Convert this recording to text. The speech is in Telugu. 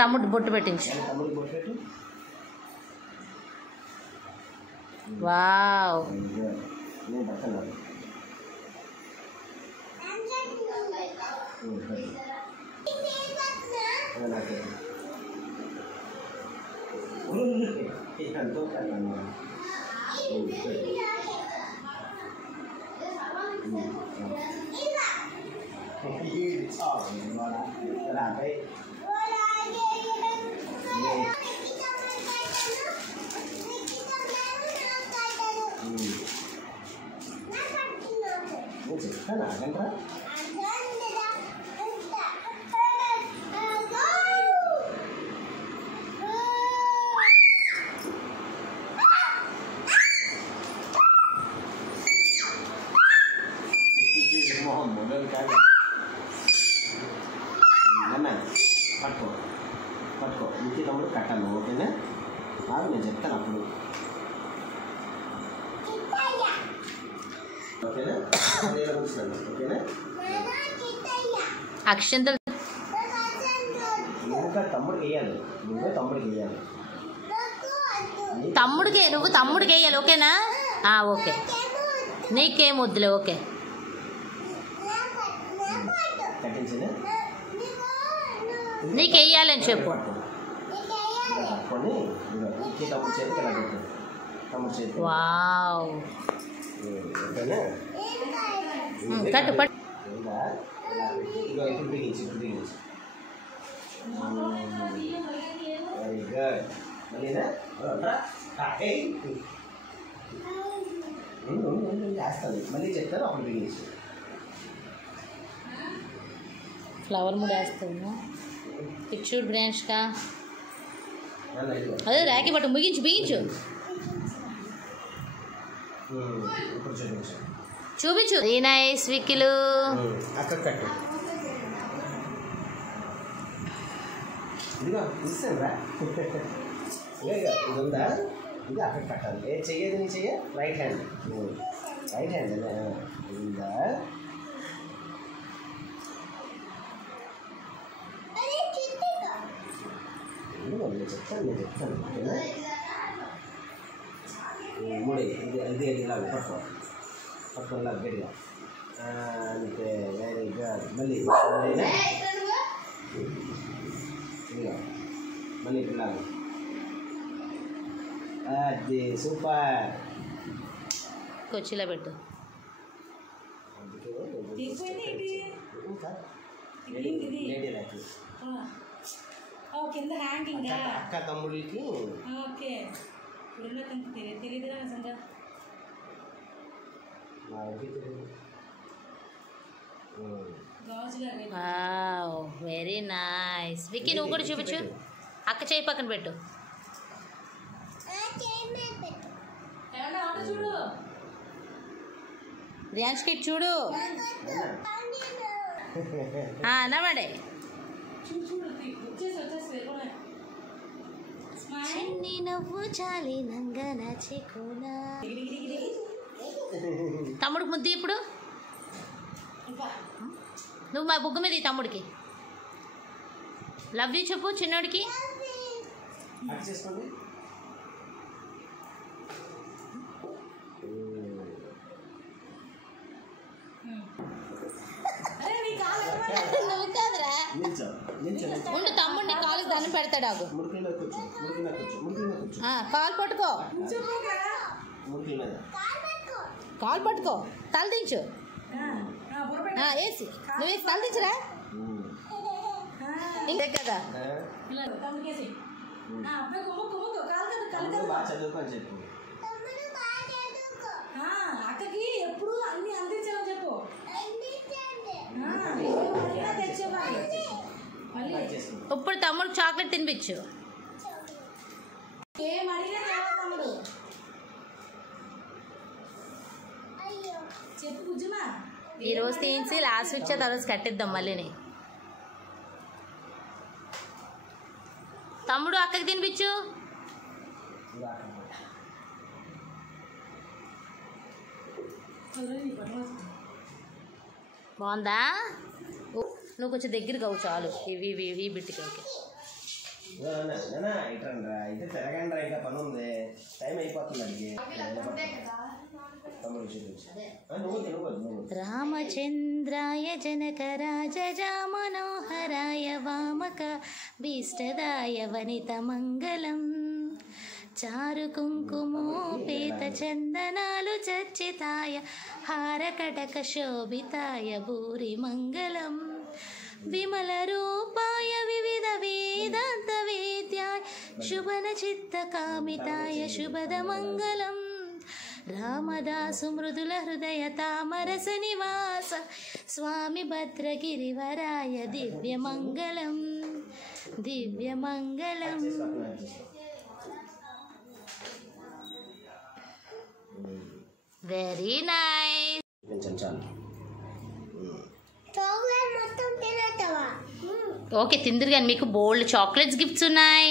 తమ్ముడు బొట్టు పెట్టించు. వావ్. పట్టుకో పట్టుకో ఇంటి తమ్ముడు కట్టాను. ఓకేనా? బాగా నేను చెప్తాను అప్పుడు. ఓకేనా? ఓకేనా? అక్షంతలు ఇంకా తమ్ముడికి వేయాలి. నువ్వే తమ్ముడికి వేయాలి. నువ్వు తమ్ముడికి వేయాలి. ఓకేనా? ఓకే. నీకేం వద్దులే. ఓకే. కట్టించిన నీకు వేయాలని చెప్పు. వావ్. కట్టు పట్టు. Very good. వేస్తాను. మళ్ళీ చెప్తాను అప్పుడు బిగించి. ఫ్లవర్ మూడు వేస్తాను. చూడు బ్రాంచ్ కా అదే రాకి పట్టు. బిగించు బిగించు. చూపించు. నైస్ వికిలు. అక్కడ కట్టు. ఇదిగో ఇస్తాను రా. ఇది ఉందా? ఇది అక్కడ కట్టాలి. చెయ్యేది నీ చెయ్య. Right hand. రైట్ హ్యాండ్ ఉందా? నేను చెప్తాను. ఓకేనా? మూడు ఇది ఇలా పట్టుకో. పట్టుకోలా గట్టిగా. అంతే. Very good. మళ్ళీ ఇదిగా మళ్ళీ ఇలా. అది సూపర్. కొచ్చిలో పెట్టు. కింద హ్యాంగింగ్ అక్క తమ్ముడికి. ఓకే. తెలియదురా నిజంగా. Very nice. విక్కీ నువ్వు కూడా చూపించు. అక్క చేయి పక్కన పెట్టు. చూడు డ్యాన్స్ కిట్ చూడు. నవ్వండి. చిన్ని నవ్వు చాలి నంగన చిక్కునా. తమ్ముడికి ముద్దు ఇప్పుడు. నువ్వు మా బుగ్గ మీద తమ్ముడికి లవ్ యూ చెప్పు. చిన్నోడికి నువ్వు కాదురా. ఉండు తమ్ముడిని కాలుకి దండం పెడతాడు. ఆగు. కాలు పట్టుకో. కాలు పట్టుకో. తల దించు. వేసి నువ్వు వేసి తల దించురా. ఇంతే కదా. అక్కకి ఎప్పుడు అన్ని అందించాలని చెప్పు. ఇప్పుడు తమ్ముడు చాక్లెట్ తినిపించు. తమ్ముడు చెప్పు బుజ్జుమా. ఈరోజు తీసి లాస్ట్ వచ్చే తర్వాత కట్టిద్దాం మళ్ళీని. తమ్ముడు అక్కకి తినిపించు. బాగుందా? నువ్వు కొంచెం దగ్గరికి అవు చాలు. ఇవి బిట్టుకి. ఓకే. ఇట్రా అయితే తిరగండి ఇంకా పని ఉంది టైం అయిపోతుంది అడిగి రామచంద్రాయ జనకరాజా మనోహరాయ వామక భీష్టదాయ వనిత మంగళం చారు కుంకుమోపేత చందనాలు చర్చితాయ హారకటక శోభితాయ భూరి మంగళం విమల రూపాయ వివిధ వేదాంత వేద్యాయ శుభన చిత్త కామితాయ శుభద మంగళం రామదాసు మృదుల హృదయ తామరస నివాస స్వామి భద్రగిరివరాయ దివ్య మంగళం దివ్య మంగళం. Very nice. ఓకే తిందురు కానీ మీకు బోల్డ్ చాక్లెట్స్ గిఫ్ట్స్ ఉన్నాయి.